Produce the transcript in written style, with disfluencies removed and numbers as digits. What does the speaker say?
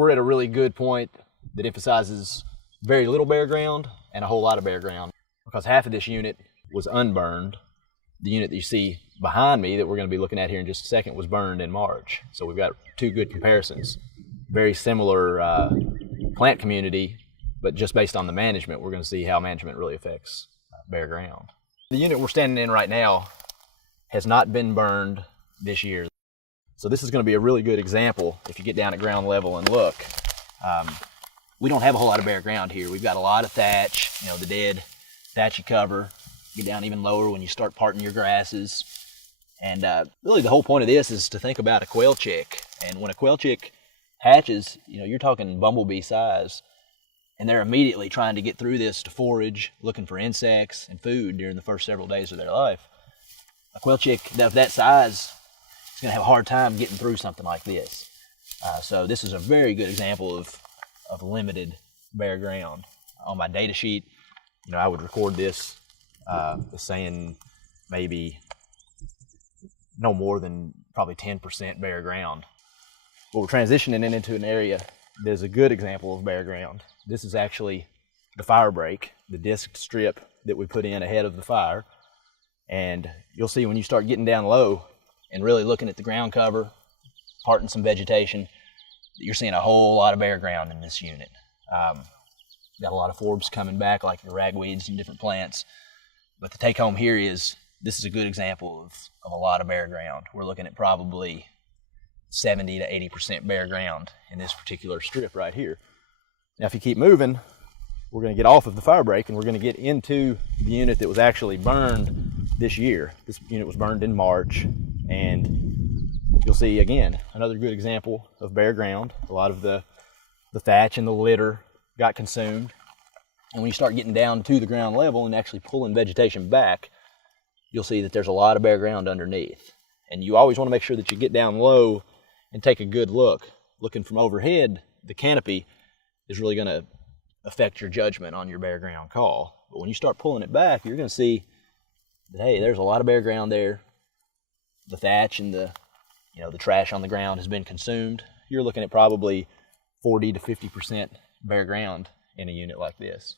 We're at a really good point that emphasizes very little bare ground and a whole lot of bare ground, because half of this unit was unburned. The unit that you see behind me that we're going to be looking at here in just a second was burned in March. So we've got two good comparisons. Very similar plant community, but just based on the management, we're going to see how management really affects bare ground. The unit we're standing in right now has not been burned this year. So this is going to be a really good example if you get down at ground level and look. We don't have a whole lot of bare ground here. We've got a lot of thatch, the dead thatchy cover. Get down even lower when you start parting your grasses. And really the whole point of this is to think about a quail chick. And when a quail chick hatches, you're talking bumblebee size. And they're immediately trying to get through this to forage, looking for insects and food during the first several days of their life. A quail chick of that size is going to have a hard time getting through something like this. So this is a very good example of limited bare ground. On my data sheet, I would record this as saying maybe no more than probably 10% bare ground. But we're transitioning into an area that's a good example of bare ground. This is actually the fire break, the disc strip that we put in ahead of the fire. And you'll see when you start getting down low and really looking at the ground cover, parting some vegetation, you're seeing a whole lot of bare ground in this unit. Got a lot of forbs coming back, like your ragweeds and different plants. But the take home here is this is a good example of a lot of bare ground. We're looking at probably 70 to 80% bare ground in this particular strip right here. Now if you keep moving, we're going to get off of the fire break and we're going to get into the unit that was actually burned this year. This unit was burned in March, and you'll see again another good example of bare ground. A lot of the thatch and the litter got consumed. And when you start getting down to the ground level and actually pulling vegetation back, you'll see that there's a lot of bare ground underneath. And you always want to make sure that you get down low and take a good look. Looking from overhead, the canopy is really going to affect your judgment on your bare ground call. But when you start pulling it back, you're going to see that, hey, there's a lot of bare ground there. The thatch and the trash on the ground has been consumed. You're looking at probably 40 to 50% bare ground in a unit like this.